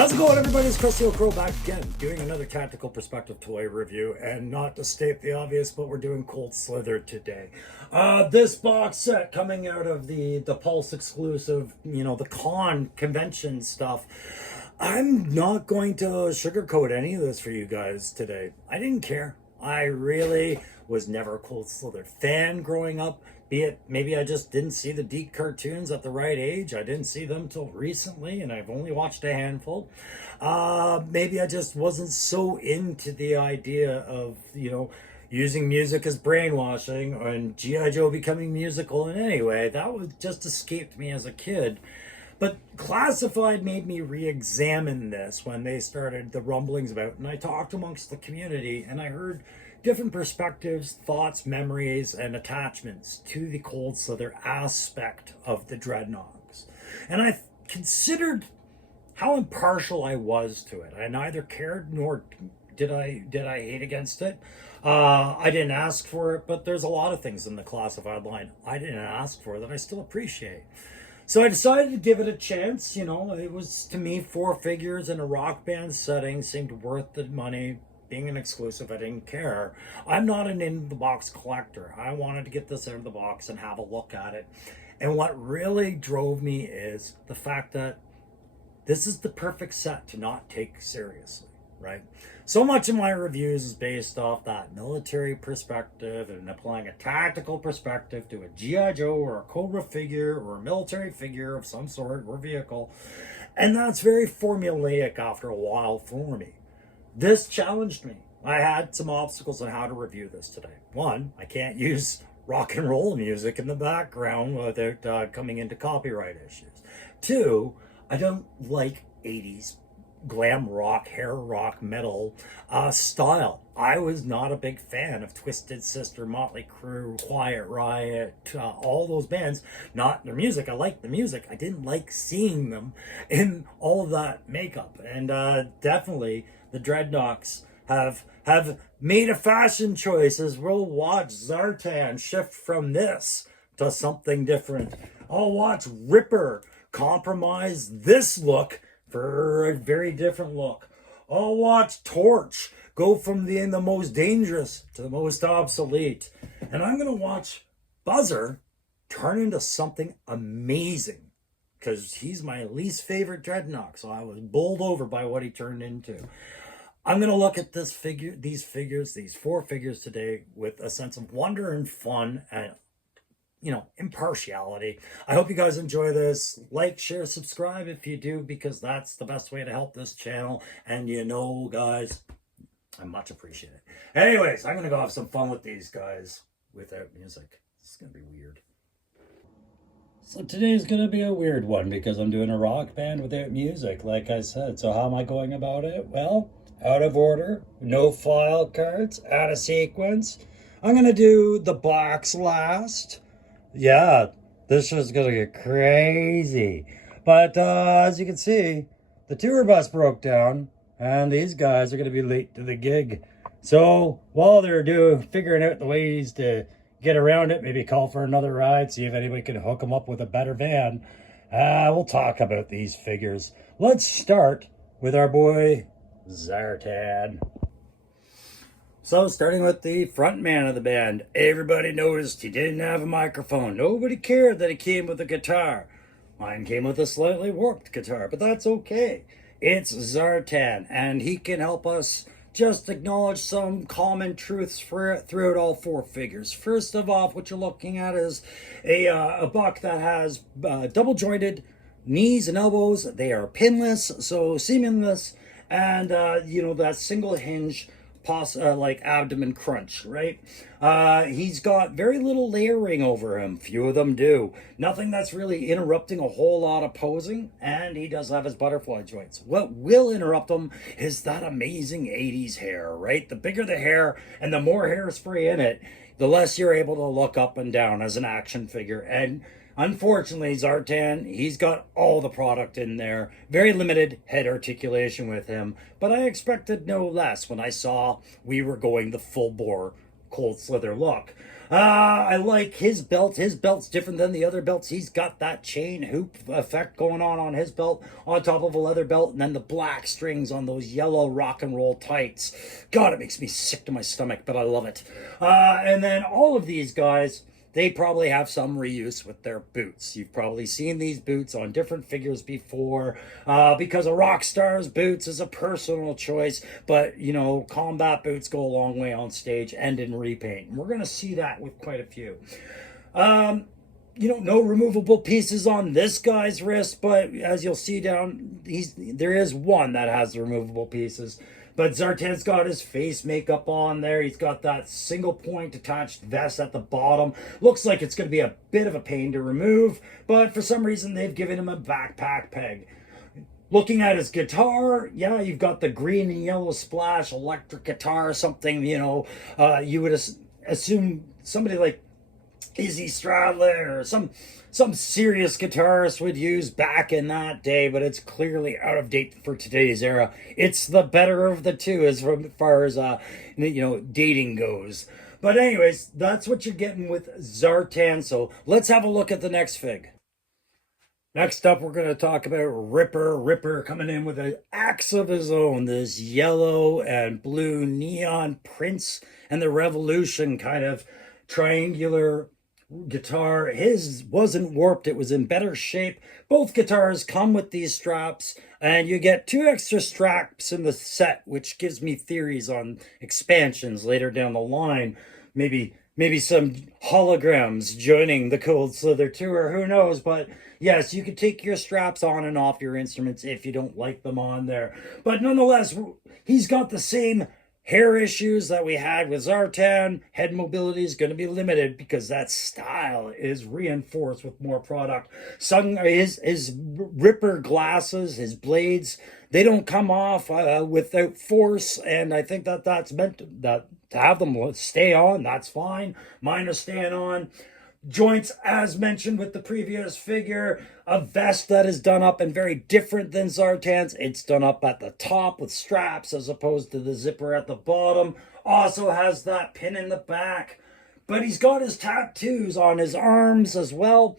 How's it going, everybody? It's Chris the Crow back again, doing another Tactical Perspective toy review. And not to state the obvious, but we're doing Cold Slither today. This box set coming out of the Pulse exclusive, the con convention stuff. I'm not going to sugarcoat any of this for you guys today. I didn't care. I really was never a Cold Slither fan growing up. Be it maybe I just didn't see the Deke cartoons at the right age. I didn't see them till recently, and I've only watched a handful. Maybe I just wasn't so into the idea of, using music as brainwashing and G.I. Joe becoming musical in any way. That was just escaped me as a kid. But Classified made me re-examine this when they started the rumblings about it. And I talked amongst the community, and I heard different perspectives, thoughts, memories, and attachments to the Cold Slither aspect of the Dreadnoks. And I considered how impartial I was to it. I neither cared nor did I hate against it. I didn't ask for it, but there's a lot of things in the Classified line I didn't ask for that I still appreciate. So I decided to give it a chance. It was, to me, 4 figures in a rock band setting seemed worth the money. Being an exclusive, I didn't care. I'm not an in-the-box collector. I wanted to get this out of the box and have a look at it. And what really drove me is the fact that this is the perfect set to not take seriously, right? So much of my reviews is based off that military perspective and applying a tactical perspective to a G.I. Joe or a Cobra figure or a military figure of some sort or vehicle. And that's very formulaic after a while for me. This challenged me. I had some obstacles on how to review this today. One, I can't use rock and roll music in the background without coming into copyright issues. 2, I don't like 80s glam rock, hair rock, metal style. I was not a big fan of Twisted Sister, Motley Crue, Quiet Riot, all those bands. Not their music. I liked the music. I didn't like seeing them in all of that makeup. And definitely the Dreadnoks have made a fashion choice as we'll watch Zartan shift from this to something different. I'll watch Ripper compromise this look for a very different look. I'll watch Torch go from being the most dangerous to the most obsolete. And I'm going to watch Buzzer turn into something amazing, because he's my least favorite Dreadnought, so I was bowled over by what he turned into. I'm going to look at these 4 figures today with a sense of wonder and fun and, impartiality. I hope you guys enjoy this. Like, share, subscribe if you do, because that's the best way to help this channel. And guys, I much appreciate it. Anyways, I'm going to go have some fun with these guys without music. This is going to be weird. So today's going to be a weird one because I'm doing a rock band without music, like I said. So how am I going about it? Well, out of order, no file cards, out of sequence. I'm going to do the box last. Yeah, this is going to get crazy. But as you can see, the tour bus broke down and these guys are going to be late to the gig. So while they're figuring out the ways to get around it, maybe call for another ride, see if anybody can hook them up with a better van, we'll talk about these figures. Let's start with our boy Zartan. So starting with the front man of the band, everybody noticed he didn't have a microphone. Nobody cared that he came with a guitar. Mine came with a slightly warped guitar, but that's okay. It's Zartan, and he can help us just acknowledge some common truths throughout all 4 figures. First of all, what you're looking at is a buck that has double jointed knees and elbows. They are pinless, so seamless, and that single hinge like abdomen crunch, right? He's got very little layering over him. Few of them do. Nothing that's really interrupting a whole lot of posing, and he does have his butterfly joints. What will interrupt him is that amazing 80s hair, right? The bigger the hair and the more hairspray in it, the less you're able to look up and down as an action figure. And unfortunately, Zartan, he's got all the product in there. Very limited head articulation with him, but I expected no less when I saw we were going the full bore Cold Slither look. I like his belt. His belt's different than the other belts. He's got that chain hoop effect going on his belt on top of a leather belt, and then the black strings on those yellow rock and roll tights. God, it makes me sick to my stomach, but I love it. And then all of these guys, they probably have some reuse with their boots. You've probably seen these boots on different figures before, because a rock star's boots is a personal choice, but you know, combat boots go a long way on stage and in repaint. And we're going to see that with quite a few. You know, no removable pieces on this guy's wrist, but as you'll see down, there is one that has the removable pieces. But Zartan's got his face makeup on there. He's got that single point attached vest at the bottom. Looks like it's going to be a bit of a pain to remove, but for some reason they've given him a backpack peg. Looking at his guitar, yeah, you've got the green and yellow splash electric guitar, something, you know, you would assume somebody like Izzy Stradlin or some serious guitarist would use back in that day, but it's clearly out of date for today's era. It's the better of the two as far as you know, dating goes. But anyways, that's what you're getting with Zartan. So let's have a look at the next fig. Next up, we're going to talk about Ripper. Ripper coming in with an axe of his own. This yellow and blue neon Prince and the Revolution kind of triangular guitar. His wasn't warped, it was in better shape. Both guitars come with these straps, and you get 2 extra straps in the set, which gives me theories on expansions later down the line. Maybe some holograms joining the Cold Slither tour, who knows. But yes, you can take your straps on and off your instruments if you don't like them on there. But nonetheless, he's got the same hair issues that we had with Zartan. Head mobility is going to be limited because that style is reinforced with more product. His Ripper glasses, his blades, they don't come off without force, and I think that's meant to have them stay on. That's fine. Mine are staying on. Joints, as mentioned with the previous figure, a vest that is done up and very different than Zartan's. It's done up at the top with straps as opposed to the zipper at the bottom. Also has that pin in the back. But he's got his tattoos on his arms as well,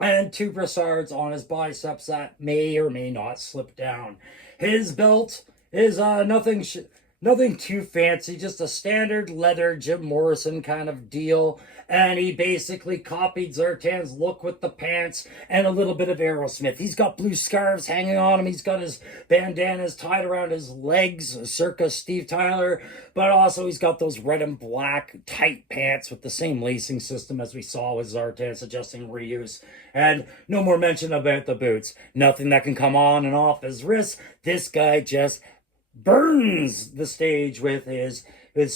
and 2 brassards on his biceps that may or may not slip down. His belt is nothing too fancy, just a standard leather Jim Morrison kind of deal. And he basically copied Zartan's look with the pants and a little bit of Aerosmith. He's got blue scarves hanging on him. He's got his bandanas tied around his legs, circa Steve Tyler. But also he's got those red and black tight pants with the same lacing system as we saw with Zartan, suggesting reuse. And no more mention about the boots. Nothing that can come on and off his wrists. This guy just burns the stage with his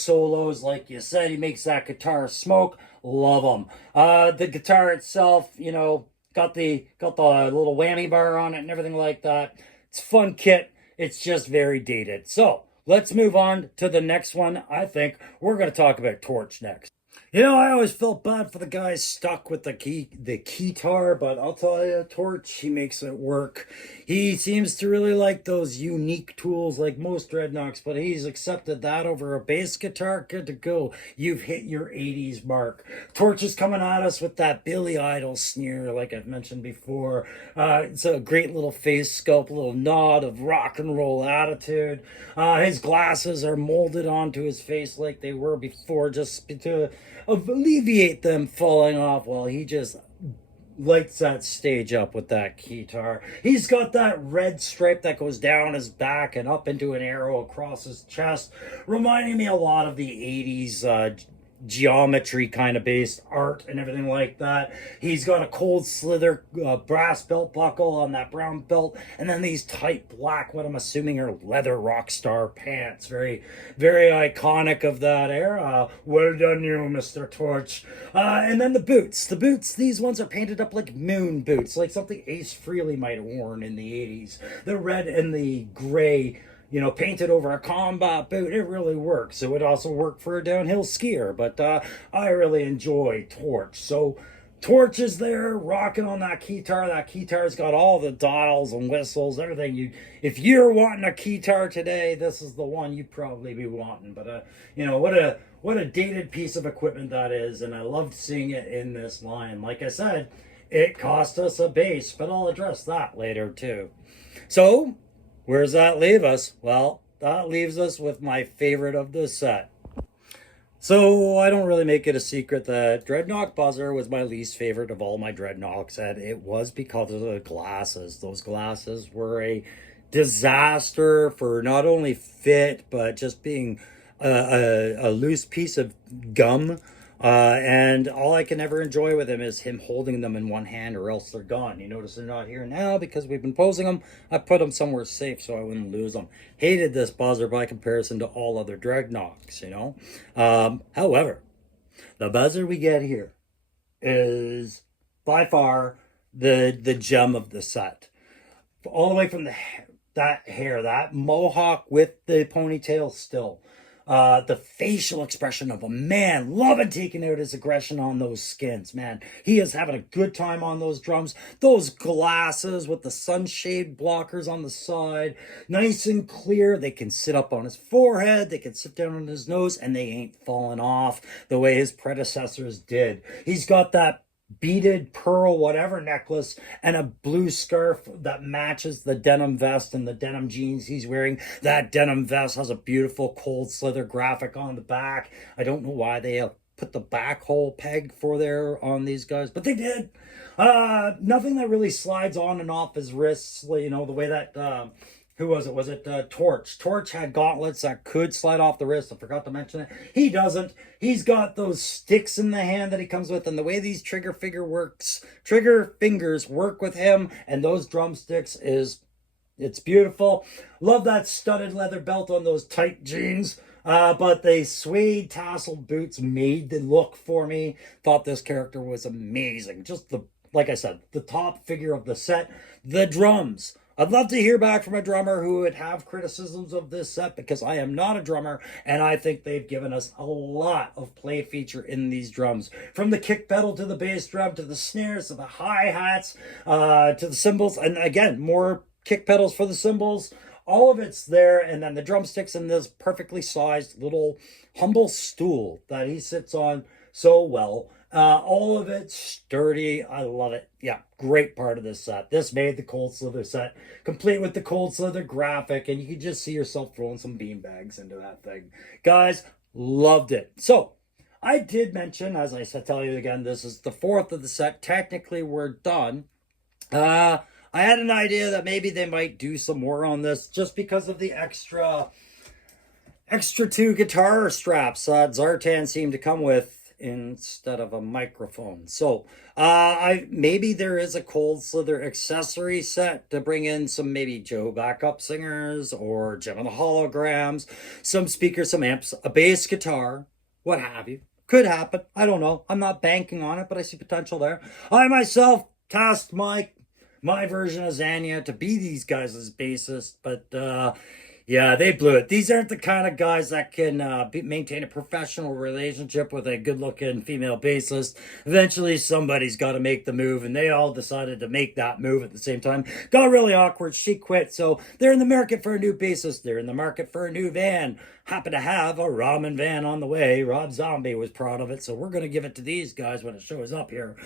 solos. Like you said, he makes that guitar smoke. Love him. The guitar itself, you know, got the little whammy bar on it and everything like that. It's a fun kit. It's just very dated. So let's move on to the next one. I think we're going to talk about Torch next. You know, I always felt bad for the guy stuck with the keytar, but I'll tell you, Torch, he makes it work. He seems to really like those unique tools like most Dreadnoks, but he's accepted that over a bass guitar. Good to go. You've hit your 80s mark. Torch is coming at us with that Billy Idol sneer, like I've mentioned before. It's a great little face sculpt, a little nod of rock and roll attitude. His glasses are molded onto his face like they were before, just to alleviate them falling off. While he just lights that stage up with that guitar. He's got that red stripe that goes down his back and up into an arrow across his chest, reminding me a lot of the 80s geometry kind of based art and everything like that. He's got a cold slither brass belt buckle on that brown belt, and then these tight black, what I'm assuming are leather rock star pants. Very, very iconic of that era. Well done, you, Mr. Torch. And then the boots. The boots, these ones are painted up like moon boots, like something Ace Frehley might have worn in the 80s. The red and the gray, painted over a combat boot. It really works. It would also work for a downhill skier, but I really enjoy Torch. So Torch is there rocking on that keytar. That keytar's got all the dials and whistles, everything. If you're wanting a keytar today, this is the one you'd probably be wanting. But what a dated piece of equipment that is, and I loved seeing it in this line. Like I said, it cost us a base, but I'll address that later too. So where does that leave us? Well, that leaves us with my favorite of the set. So I don't really make it a secret that Dreadnought Buzzer was my least favorite of all my Dreadnoughts, and it was because of the glasses. Those glasses were a disaster for not only fit, but just being a loose piece of gum. And all I can ever enjoy with him is him holding them in one hand, or else they're gone. You notice they're not here now because we've been posing them. I put them somewhere safe so I wouldn't lose them. Hated this buzzer by comparison to all other Dreadnoughts, However, the buzzer we get here is by far the gem of the set. All the way from that hair, that mohawk with the ponytail still. The facial expression of a man loving taking out his aggression on those skins, man. He is having a good time on those drums. Those glasses with the sunshade blockers on the side, nice and clear. They can sit up on his forehead, they can sit down on his nose, and they ain't falling off the way his predecessors did. He's got that beaded pearl whatever necklace and a blue scarf that matches the denim vest and the denim jeans he's wearing. That denim vest has a beautiful cold slither graphic on the back. I don't know why they put the back hole peg for there on these guys, but they did. Nothing that really slides on and off his wrists, the way that who was it? Was it Torch? Torch had gauntlets that could slide off the wrist. I forgot to mention it. He doesn't. He's got those sticks in the hand that he comes with, and the way these trigger fingers work with him, and those drumsticks it's beautiful. Love that studded leather belt on those tight jeans. But the suede tasseled boots made the look for me. Thought this character was amazing. Just like I said, the top figure of the set. The drums. I'd love to hear back from a drummer who would have criticisms of this set, because I am not a drummer, and I think they've given us a lot of play feature in these drums. From the kick pedal to the bass drum to the snares to the hi-hats to the cymbals, and again, more kick pedals for the cymbals. All of it's there, and then the drumsticks and this perfectly sized little humble stool that he sits on so well. All of it sturdy. I love it. Yeah, great part of this set. This made the Cold Slither set complete with the Cold Slither graphic, and you can just see yourself throwing some beanbags into that thing. Guys, loved it. So, I did mention, as I said, tell you again, this is the fourth of the set. Technically, we're done. I had an idea that maybe they might do some more on this just because of the extra two guitar straps that Zartan seemed to come with instead of a microphone. So maybe there is a Cold Slither accessory set to bring in some maybe Joe backup singers or Jim and the Holograms, some speakers, some amps, a bass guitar, what have you. Could happen. I don't know. I'm not banking on it, but I see potential there. I myself tasked my version of Zania to be these guys' bassist, but yeah, they blew it. These aren't the kind of guys that can maintain a professional relationship with a good-looking female bassist. Eventually, somebody's got to make the move, and they all decided to make that move at the same time. Got really awkward. She quit, so they're in the market for a new bassist. They're in the market for a new van. Happen to have a ramen van on the way. Rob Zombie was proud of it, so we're going to give it to these guys when it shows up here.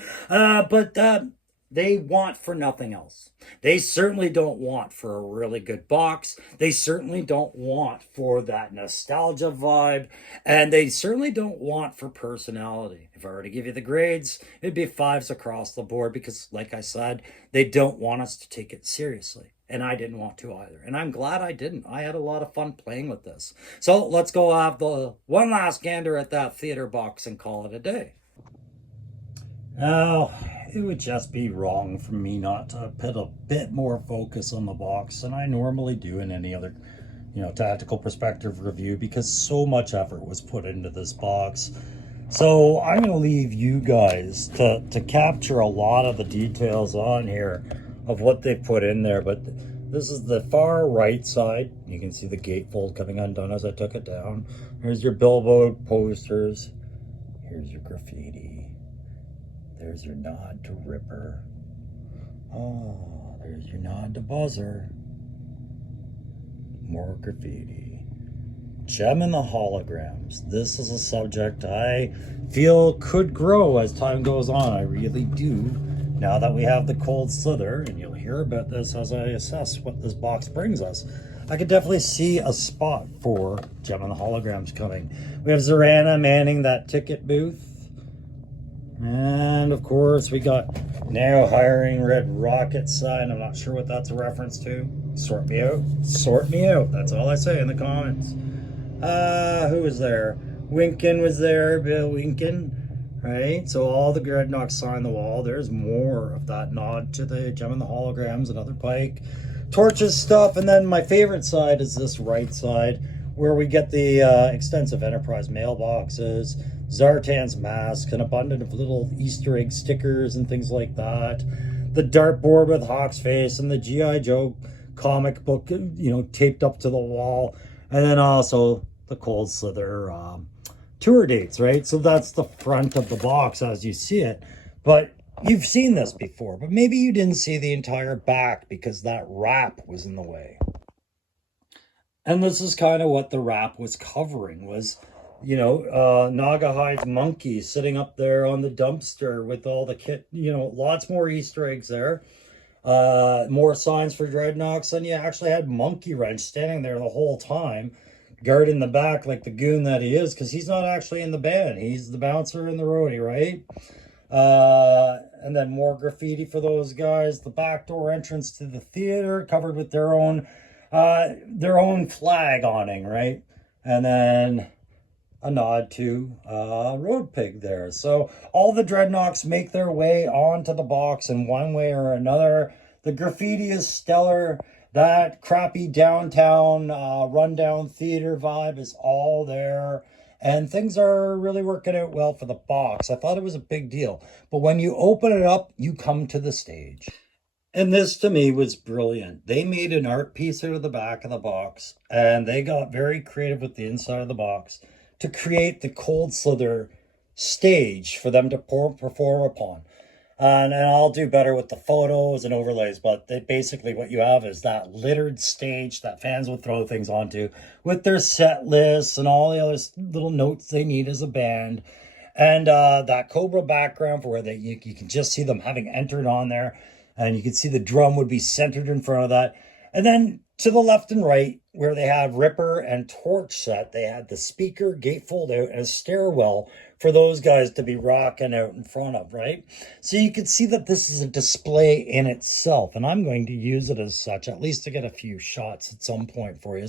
They want for nothing else. They certainly don't want for a really good box. They certainly don't want for that nostalgia vibe. And they certainly don't want for personality. If I were to give you the grades, it'd be 5s across the board because, like I said, they don't want us to take it seriously. And I didn't want to either. And I'm glad I didn't. I had a lot of fun playing with this. So let's go have the one last gander at that theater box and call it a day. Now, it would just be wrong for me not to put a bit more focus on the box than I normally do in any other, tactical perspective review, because so much effort was put into this box. So I'm going to leave you guys to capture a lot of the details on here of what they put in there. But this is the far right side. You can see the gatefold coming undone as I took it down. Here's your billboard posters. Here's your graffiti. There's your nod to Ripper. Oh, there's your nod to Buzzer. More graffiti. Gem and the holograms. This is a subject I feel could grow as time goes on. I really do. Now that we have the cold slither, and you'll hear about this as I assess what this box brings us, I could definitely see a spot for Gem and the holograms coming. We have Zartan manning that ticket booth. And of course we got now hiring Red Rocket sign. I'm not sure what that's a reference to. Sort me out. Sort me out. That's all I say in the comments. Who was there? Winkin was there, Bill Winkin. Right? So all the dreadnoughts signed the wall. There's more of that nod to the Gem and the holograms, another pike. Torches stuff, and then my favorite side is this right side, where we get the extensive Enterprise mailboxes, Zartan's mask, an abundance of little Easter egg stickers and things like that. The dartboard with Hawk's face and the G.I. Joe comic book, taped up to the wall. And then also the Cold Slither tour dates, right? So that's the front of the box as you see it. But you've seen this before, but maybe you didn't see the entire back because that wrap was in the way. And this is kind of what the wrap was covering, was, Nagahide's monkey sitting up there on the dumpster with all the kit, lots more Easter eggs there. More signs for dreadnoughts, and you actually had Monkey Wrench standing there the whole time, guarding the back like the goon that he is, because he's not actually in the band. He's the bouncer and the roadie, right? And then more graffiti for those guys. The back door entrance to the theater covered with their own flag awning, right? And then a nod to Road Pig there. So all the dreadnoughts make their way onto the box in one way or another. The graffiti is stellar. That crappy downtown rundown theater vibe is all there. And things are really working out well for the box. I thought it was a big deal. But when you open it up, you come to the stage. And this to me was brilliant. They made an art piece out of the back of the box, and they got very creative with the inside of the box to create the Cold Slither stage for them to perform upon. And I'll do better with the photos and overlays, but basically what you have is that littered stage that fans will throw things onto with their set lists and all the other little notes they need as a band. And that Cobra background for where you can just see them having entered on there. And you can see the drum would be centered in front of that. And then to the left and right, where they had Ripper and Torch set, they had the speaker, gatefold out, and a stairwell for those guys to be rocking out in front of, right? So you can see that this is a display in itself, and I'm going to use it as such, at least to get a few shots at some point for you,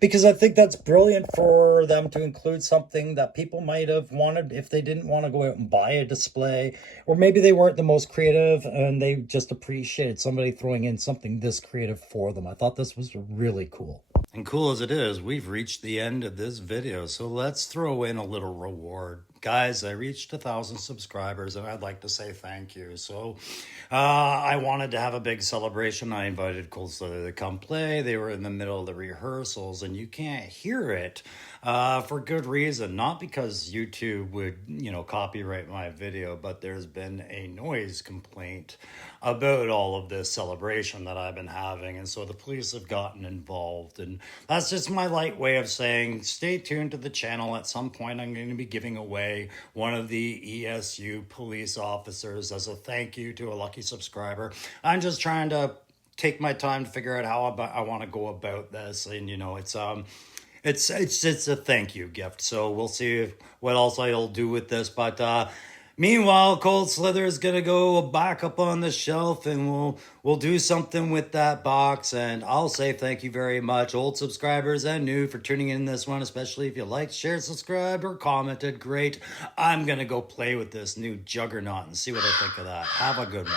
because I think that's brilliant for them to include something that people might have wanted if they didn't want to go out and buy a display, or maybe they weren't the most creative and they just appreciated somebody throwing in something this creative for them. I thought this was really cool. And cool as it is, we've reached the end of this video, so let's throw in a little reward. Guys, I reached 1,000 subscribers, and I'd like to say thank you. So I wanted to have a big celebration. I invited Cold Slither to come play. They were in the middle of the rehearsals, and you can't hear it for good reason. Not because YouTube would, copyright my video, but there's been a noise complaint about all of this celebration that I've been having. And so the police have gotten involved. And that's just my light way of saying, stay tuned to the channel. At some point, I'm going to be giving away one of the ESU police officers as a thank you to a lucky subscriber. I'm just trying to take my time to figure out how I want to go about this. And, it's a thank you gift. So we'll see what else I'll do with this. But Meanwhile, Cold Slither is gonna go back up on the shelf, and we'll do something with that box. And I'll say thank you very much, old subscribers and new, for tuning in this one. Especially if you liked, shared, subscribed, or commented. Great. I'm gonna go play with this new Juggernaut and see what I think of that. Have a good one.